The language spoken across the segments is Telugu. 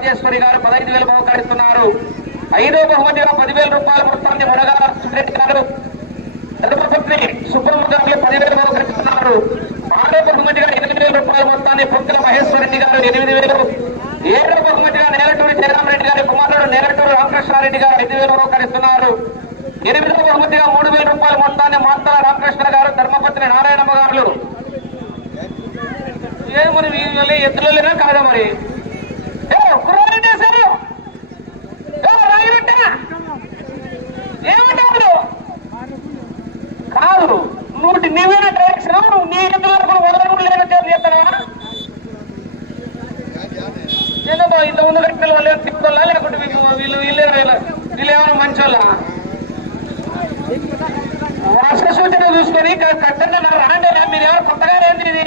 రాజేశ్వరి గారు పదహైదు వేలు బహుకరిస్తున్నారు. ఐదో బహుమతిగా పదివేల రూపాయల మొత్తాన్ని మురగా రెడ్డి గారు. ధర్మపత్ని సుబ్రహ్మ గారు పదివేలు బహుకరిస్తున్నారు. ఆరో బహుమతిగా ఎనిమిది వేల రూపాయల మొత్తాన్ని పొంకుల మహేశ్వరరెడ్డి గారు ఎనిమిది వేలు. ఏడో బహుమతిగా నేలటూరి జయరామరెడ్డి గారి కుమారుడు నేలటూరు రామకృష్ణారెడ్డి గారు ఐదు వేలు బహుకరిస్తున్నారు. ఎనిమిదో బహుమతిగా మూడు వేల రూపాయల మొత్తాన్ని మాతల రామకృష్ణ గారు ధర్మపత్ని నారాయణమ్మ గారు. ఏ మరి వీళ్ళ ఎత్తులేనా కాదా మరి ఏ కుర్రారెడ్డి వేశారు ఏ రాగిరెడ్డి ఏమంటారు? కాదు నువ్వు నీవేనా డైరెక్షన్ నువ్వు నీ ఎద్దులకు వదలకు లేని చేస్తావా ఏదో ఇంత ముందు కట్టిన వాళ్ళు ఏమైనా తిప్పుకోవాలా లేకుంటే వీళ్ళు వీళ్ళు వీళ్ళే వీళ్ళు వీళ్ళు ఏమైనా మంచోళ్ళ? వర్ష సూచన చూసుకొని కట్టండి నా రాండి మీరు ఎవరు కొత్తగా ఏంది ఇది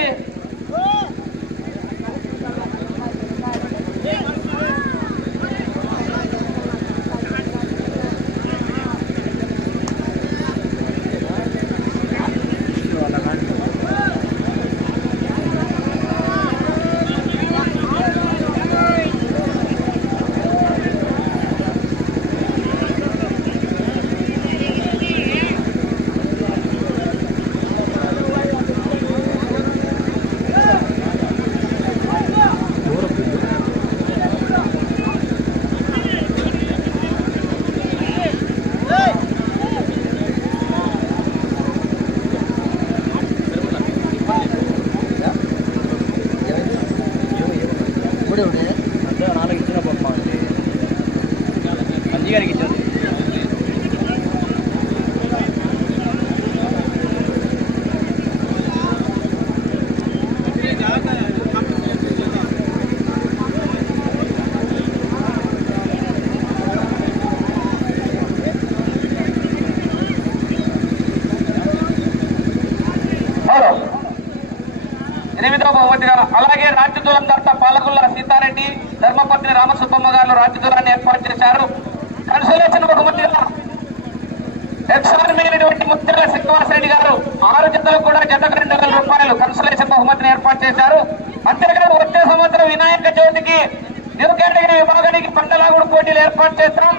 నాలుగు ఇచ్చిన బొమ్మ గారికి ఇచ్చారు అలాగే రాజ్యదూరం తర్వాత పాలకుల సీతారెడ్డి ధర్మపత్ని రామసుబ్బమ్మ గారు రాజ్యదూరాన్ని ఏర్పాటు చేశారు. కన్సలేషన్ బహుమతిగా ఎక్సార్మైనటువంటి శ్రీనివాస శ్రీనివాసరెడ్డి గారు ఆరు జతలు కూడా జతకు రెండు వేల రూపాయలు కన్సలేషన్ బహుమతిని ఏర్పాటు చేశారు. అంతేకాదు వచ్చే సంవత్సరం వినాయక చవితికి న్యూ కేటగిరీ విభాగానికి పంటలాగుడు పోటీలు ఏర్పాటు చేస్తాం.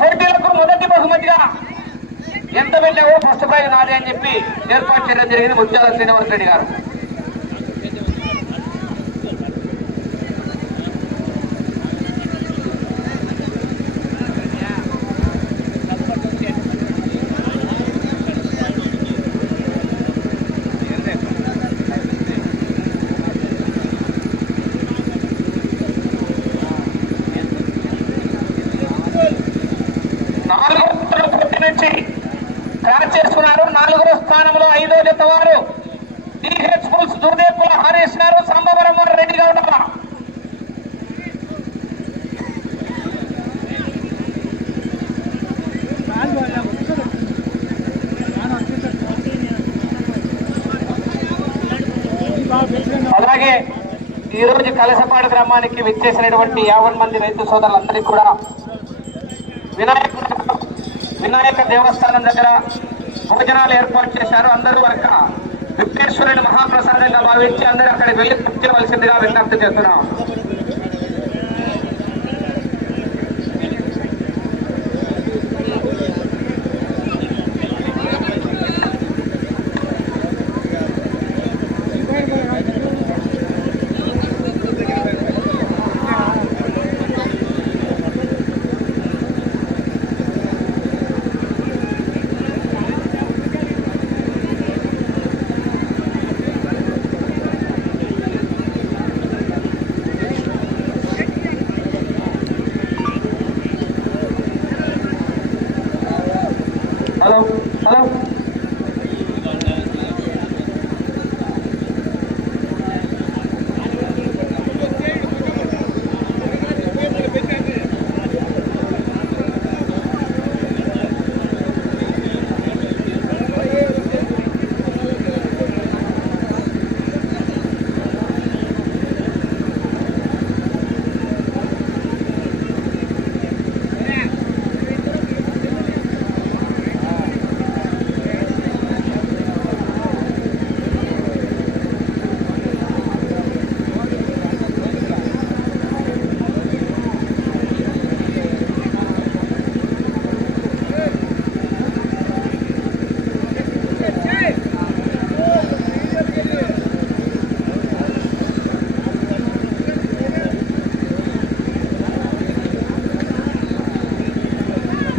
పోటీలకు మొదటి బహుమతిగా ఎంత వెళ్ళావో ఫస్ట్ ప్రైజ్ నాదే అని చెప్పి ఏర్పాటు చేయడం జరిగింది ముత్యాల శ్రీనివాసరెడ్డి గారు. డిహెచ్ దుర్దేపుల హరీష్ గారు సంబవరం రెడ్డిగా రెడీగా ఉండగా అలాగే ఈరోజు కలసపాడు గ్రామానికి విచ్చేసినటువంటి యాభై మంది రైతు సోదరులందరికీ కూడా వినాయక వినాయక దేవస్థానం దగ్గర భోజనాలు ఏర్పాటు చేశారు. అందరూ వరక ముక్తేశ్వరుని మహాప్రసాదంగా భావించి అందరూ అక్కడికి వెళ్ళి పుట్టివలసిందిగా విజ్ఞప్తి చేస్తున్నాం.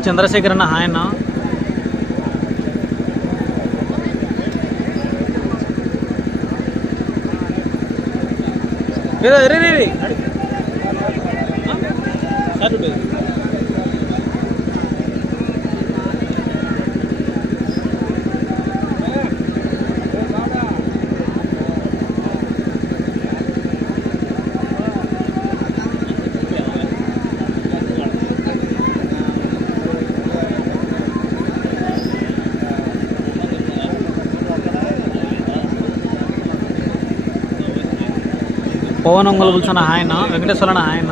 చంద్రశేఖర్ అన్న ఆయన అన్న రే రే రే పవన్ ఒంగోలు కూర్చున్న ఆయన వెంకటేశ్వరన ఆయన.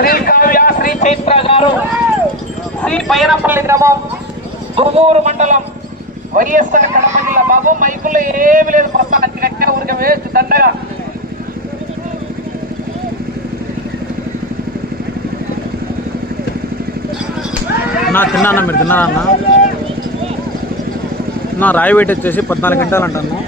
శ్రీ కావ్య శ్రీ చైత్ర గారు శ్రీ పైనపల్లి గ్రామం దుర్గూరు మండలం వైఎస్ఆర్ కడప జిల్లా. బాబు మైకుల్లో ఏమి లేదు. ప్రస్తుతం గట్టిగా ఊరికే వేస్ట్. దండగా నా తిన్నానా మీరు? తిన్నారా నా రాయి వెయిట్ వచ్చేసి పద్నాలుగు గంటలు అంటాను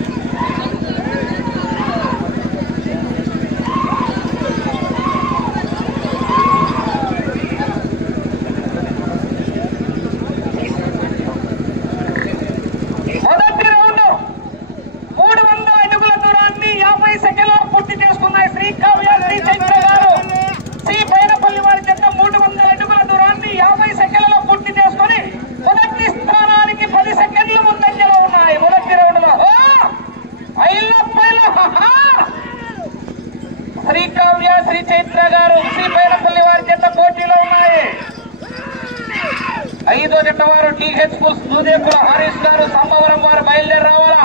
మొదటి రౌండ్ మూడు వందల అడుగుల దూరాన్ని యాభై సెకండ్లో పూర్తి చేసుకున్నాయి శ్రీ కావ్య శ్రీ చైత్ర గారు శ్రీ బైరపల్లి వారి చెత్త మూడు వందల అడుగుల దూరాన్ని యాభై సెకండ్లలో పూర్తి చేసుకొని మొదటి స్థానానికి పది సెకండ్లు ముందంజలో ఉన్నాయి మొదటి రౌండ్లో ఓ! ఐల పైల, హహా! శ్రీ కావ్య శ్రీ చైత్ర గారు శ్రీ బైరపల్లి వారి చెత్త పోటీలో ఉన్నాయి ఐదో జట్ట వారు టీహెచ్ స్కూల్స్ దూదేపుల హరీష్ గారు సాంబవరం వారు బయలుదేరి రావాలా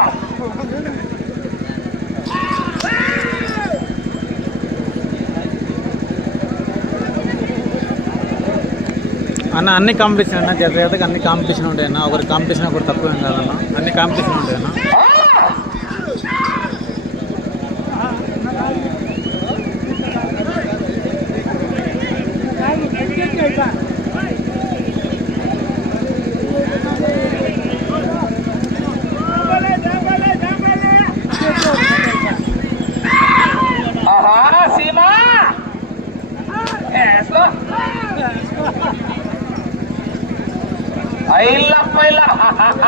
అన్న అన్ని కాంపిటీషన్ అన్న జత అన్ని కాంపిటీషన్ ఉంటాయన్న ఒకరి కాంపిటీషన్ ఒకటి తక్కువ ఏం కాదన్న. అన్ని కాంపిటీషన్ ఉంటాయన్న. Gracias.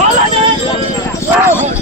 বাংলাদেশ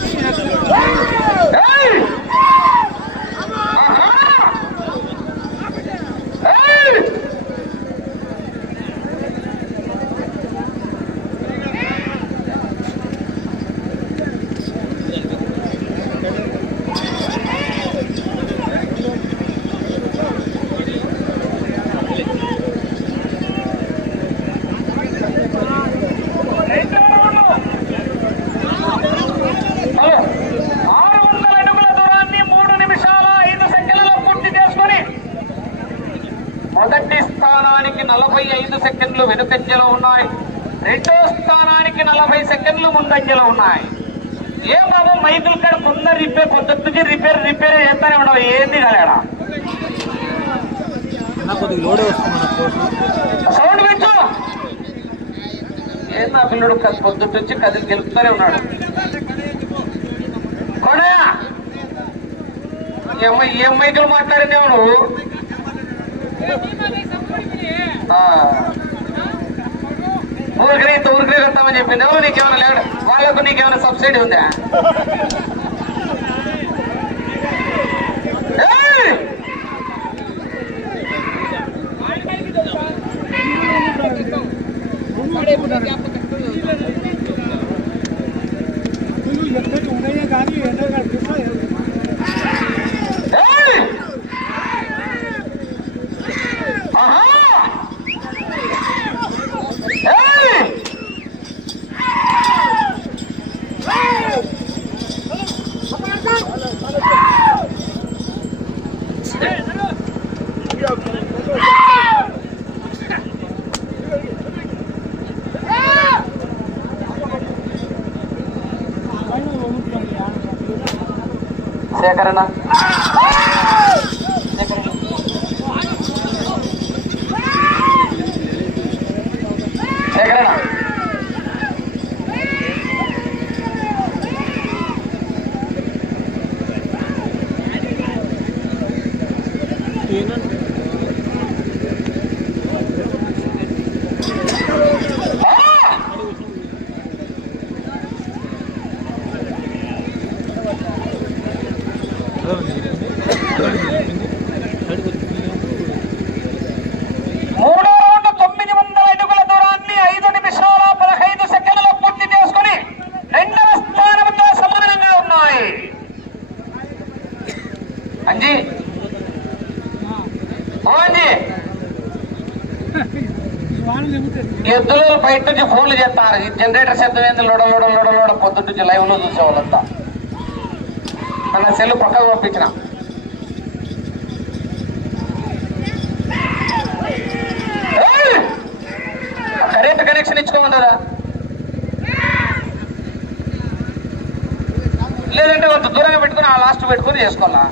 వెనుకంజలో ఉన్నాయి. ఏం బాబు మైకుల కాడ కొందరు రిపేర్ నుంచి రిపేర్ రిపేర్ చేస్తానే ఉండవు ఏంది కాలేడా సౌండ్ పెంచు ఏం నా పిల్లడు పొద్దున్న నుంచి కదిలి గెలుపుతానే ఉన్నాడు. అమ్మాయి ఈ అమ్మాయితో మాట్లాడినావు నువ్వు. ఊరికనే ఇంత ఊరికనే కడతామని చెప్పింది ఎవరు నీకేమైనా లేడు వాళ్ళకు నీకేమైనా సబ్సిడీ ఉందా కానీ ఏయ్! ఏయ్! సేకరణ సేకరణ మూడో రౌండ్ తొమ్మిది వందల అడుగుల దూరాన్ని ఐదు నిమిషాల పదహైదు సెకండ్లలో పూర్తి చేసుకుని రెండవ స్థానంతో సమానంగా ఉన్నాయి అంజీ ఓ అంజీ ఎద్దులు బయట నుంచి ఫోన్లు చేస్తారు. ఈ జనరేటర్ శబ్దం ఏంది? లోడ లోడ లోడ లోడ. పొద్దున్న నుంచి లైవ్లో చూసే వాళ్ళంతా. మన సెల్ పక్కకు పంపించిన. కరెంట్ కనెక్షన్ ఇచ్చుకోమంటారా? లేదంటే కొంత దూరంగా పెట్టుకుని ఆ లాస్ట్ పెట్టుకుని చేసుకోవాలా?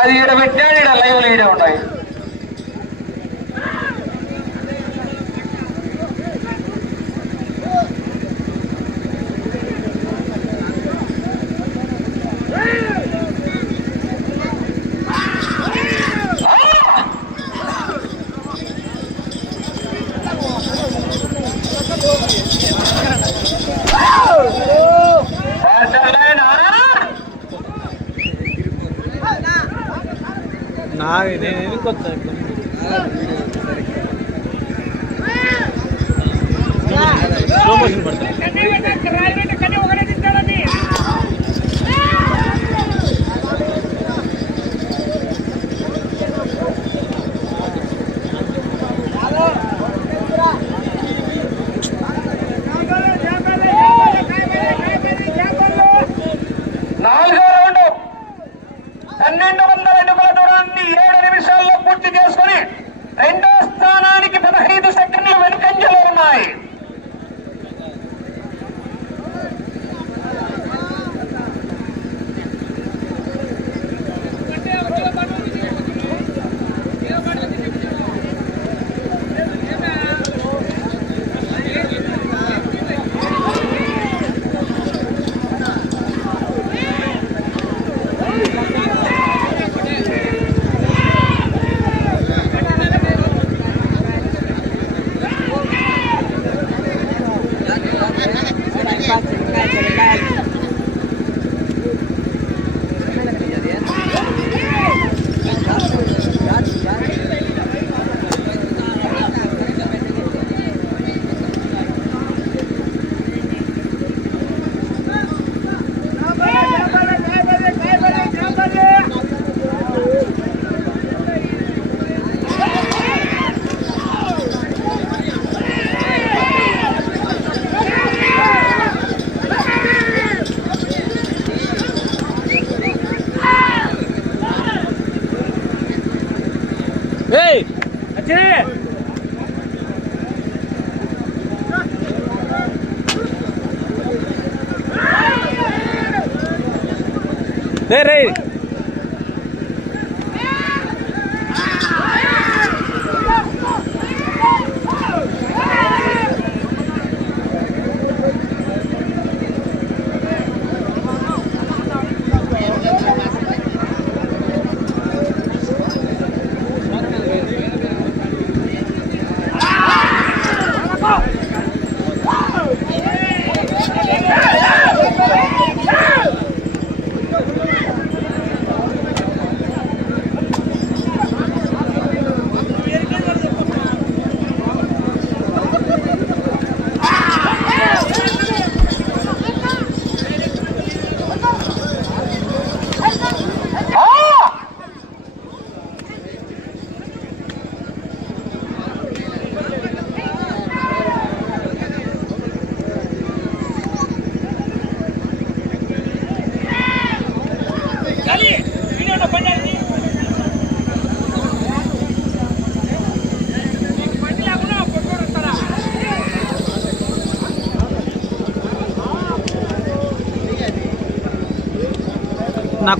అది ఈడ పెట్టాడు ఈడ లైవ్లు ఈడే ఉన్నాయి సరేనా? నా నేను వచ్చాను స్లో మోషన్ పడతాను నాలుగో రౌండ్ పన్నెండు వందల అడుగుల దూరాన్ని ఏడు నిమిషాల్లో పూర్తి చేసుకుని రెండో స్థానానికి పదహైదు సెకండ్లు వెనుకంజలో ఉన్నాయి ఏయ్ అచ్చే రే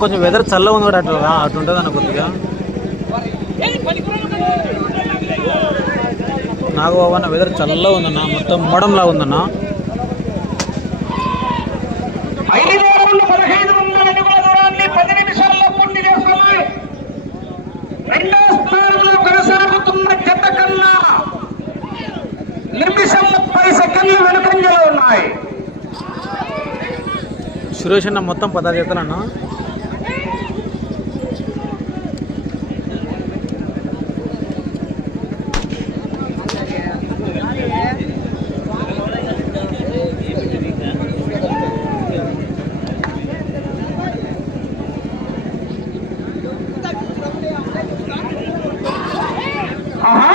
కొంచెం వెదర్ చల్లగా ఉంది కూడా అట్లా అటు ఉంటుంది అన్న కొద్దిగా. నాకు అన్న వెదర్ చల్లగా ఉందన్న మొత్తం మోడంలా ఉందన్న. సురేష్ అన్న మొత్తం వందల అడుగుల దూరాన్ని పది నిమిషాల్లో పూర్తి చేసుకున్నాయి రెండో స్థానంలో కొనసాగుతున్న జత కన్నా నిమిషం ముప్పై సెకండ్లు వెనుకంజలో ఉన్నాయి సురేష్ అన్న మొత్తం పదహారు చేస్తానన్న ఆహా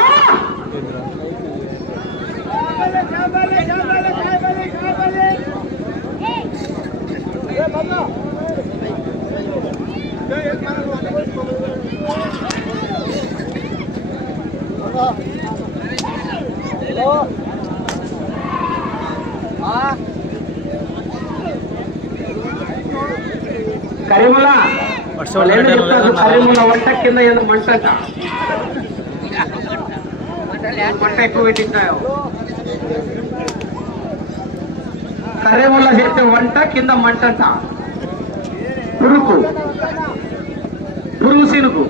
వల్ల కరీముల్లా వంట కింద ఏదో మంటట మంట ఎక్కువ పెట్టించాయో కరీముల్లా చేసే వంట కింద మంటట పురుగు. పురుగు సినుగు.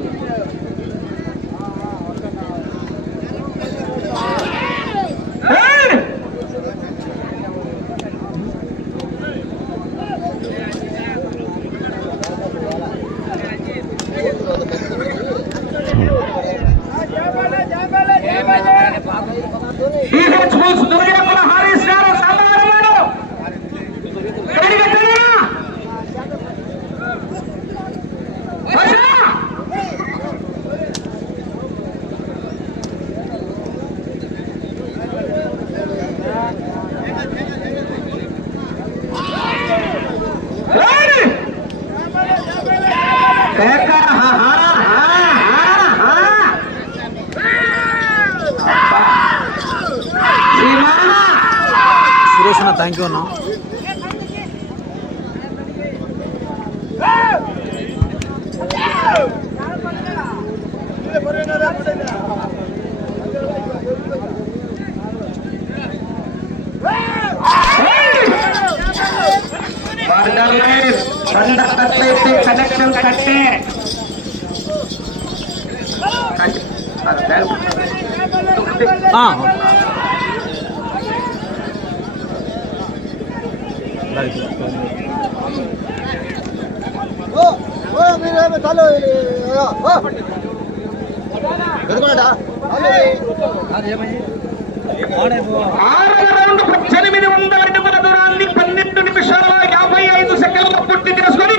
పద్దెనిమిది వందల అడుగుల దూరాన్ని పన్నెండు నిమిషాల యాభై ఐదు సెకండ్ల పూర్తి చేసుకొని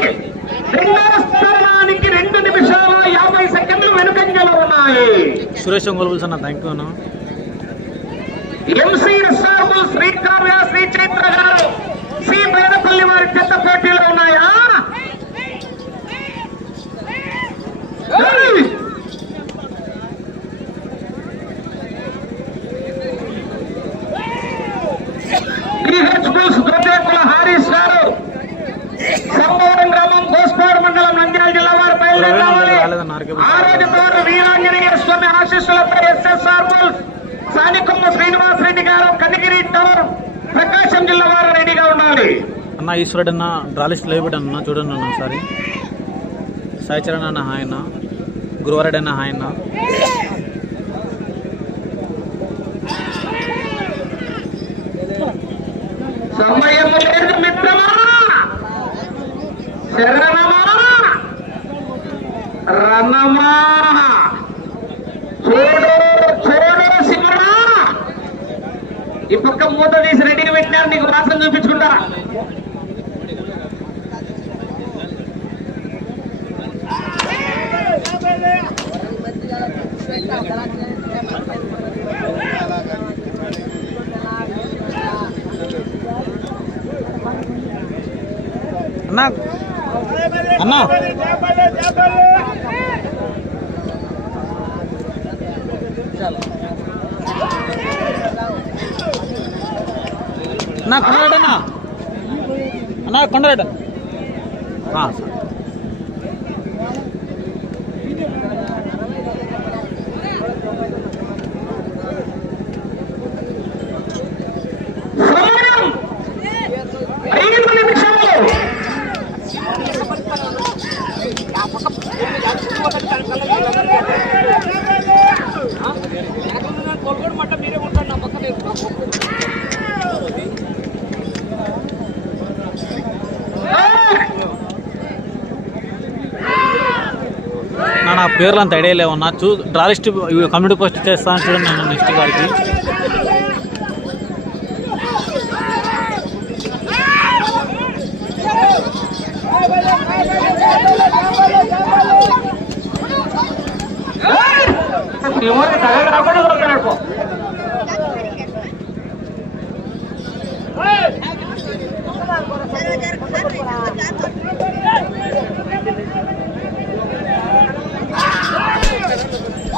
రెండవ స్థానానికి రెండు నిమిషాలు యాభై సెకండ్లు వెనుకంజలో ఉన్నాయి సురేష్ ఒంగోలు అన్న థ్యాంక్ యూ అన్న. ఎంసీ ఎస్ఆర్బుల్ శ్రీ కావ్య శ్రీ చైత్ర గారు శ్రీ బేదపల్లి వారి చెత్త పోటీలో ఉన్నాయా? ఏయ్! డిహెచ్ బుల్స్ దొడ్డేకుల హారీస్ గారు సంబవరం గ్రామం గోస్పాడు మండలం ఆశీస్సులతో ఎస్ఎస్ఆర్ బుల్స్ సానికొమ్మ శ్రీనివాస్ రెడ్డి గారు కనిగిరి టౌన్ ప్రకాశం జిల్లా వారు రెడీగా ఉండాలి. అన్న ఈశ్వరుడు అన్న డ్రాలిస్ట్ లైవ్ అన్న చూడండి అన్న ఒకసారి. సాయి చరణ్ అన్న అన్న. గురువారెడ్డి అన్న అన్న. సమయం లేదు మిత్రమా? శరణమా? రణమా? చూడు చూడు శివుడా ఈ పక్క మూత తీసి రెడీగా పెట్టినారు నీకు వాసన చూపించుకుంటా అన్న. అన్న. అన్న కొండరెడ్డి అన్న అన్న కొండరెడ్డి ఆ, నా పేర్లు అంత ఐడియా లేవన్నా చూ డ్రాలిస్ట్ కమ్యూనిటీ పోస్ట్ చేస్తాను చూడండి నన్ను నెక్స్ట్ గారికి. ఎవరు తగ్గ రాకుండా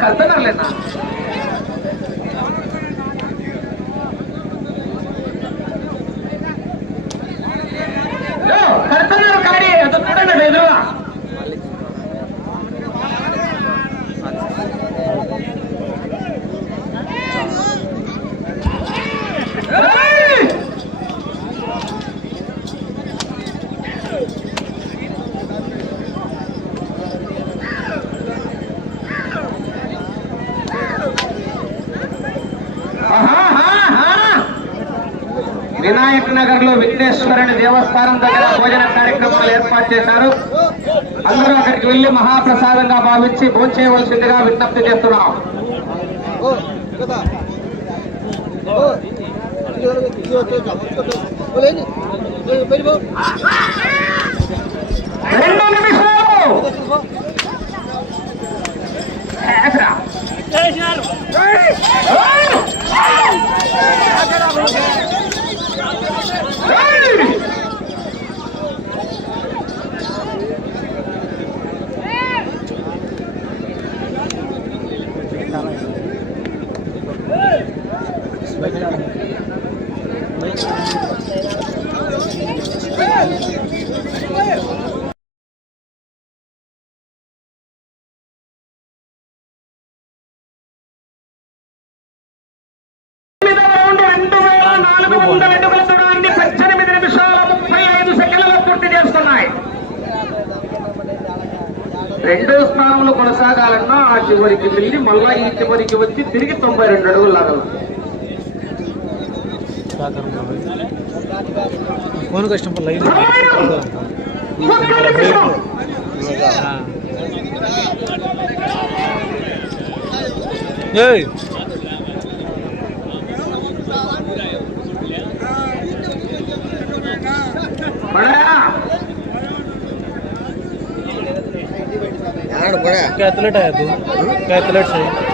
खासदार आले ना. నగర్లో విఘ్నేశ్వరుని దేవస్థానం దగ్గర భోజన కార్యక్రమాలు ఏర్పాటు చేశారు. అందరూ అక్కడికి వెళ్ళి మహాప్రసాదంగా భావించి భోంచేయవలసిందిగా విజ్ఞప్తి చేస్తున్నాం. రెండు నిమిషాలు. Hey! Hey! చివరికి వెళ్ళి మళ్ళా ఈ చివరికి వచ్చి తిరిగి తొంభై రెండు అడుగులు లాగలం ఫోన్ కష్టం లైన్ ఏయ్ పడ कॅथलेट आहे तू कॅथलेट आहे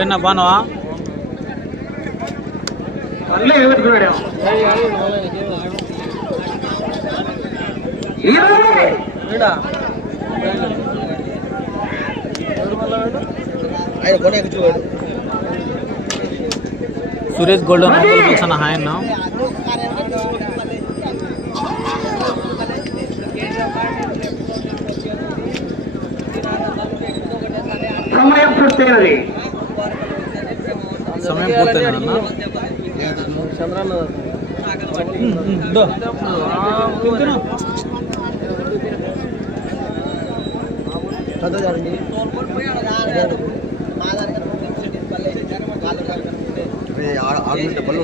என்ன பண்ணுவா ఆయన కొనే కూర్చోవాడు Suresh golden uncle function hi ನಾವು ಸಮಯ ಕೊಡ್ತೇವೆ ಸಮಯ ಕೊಡ್ತೇನೆ ಚಂದ್ರನ ಹ್ಞೂ ఆరు డబ్బులు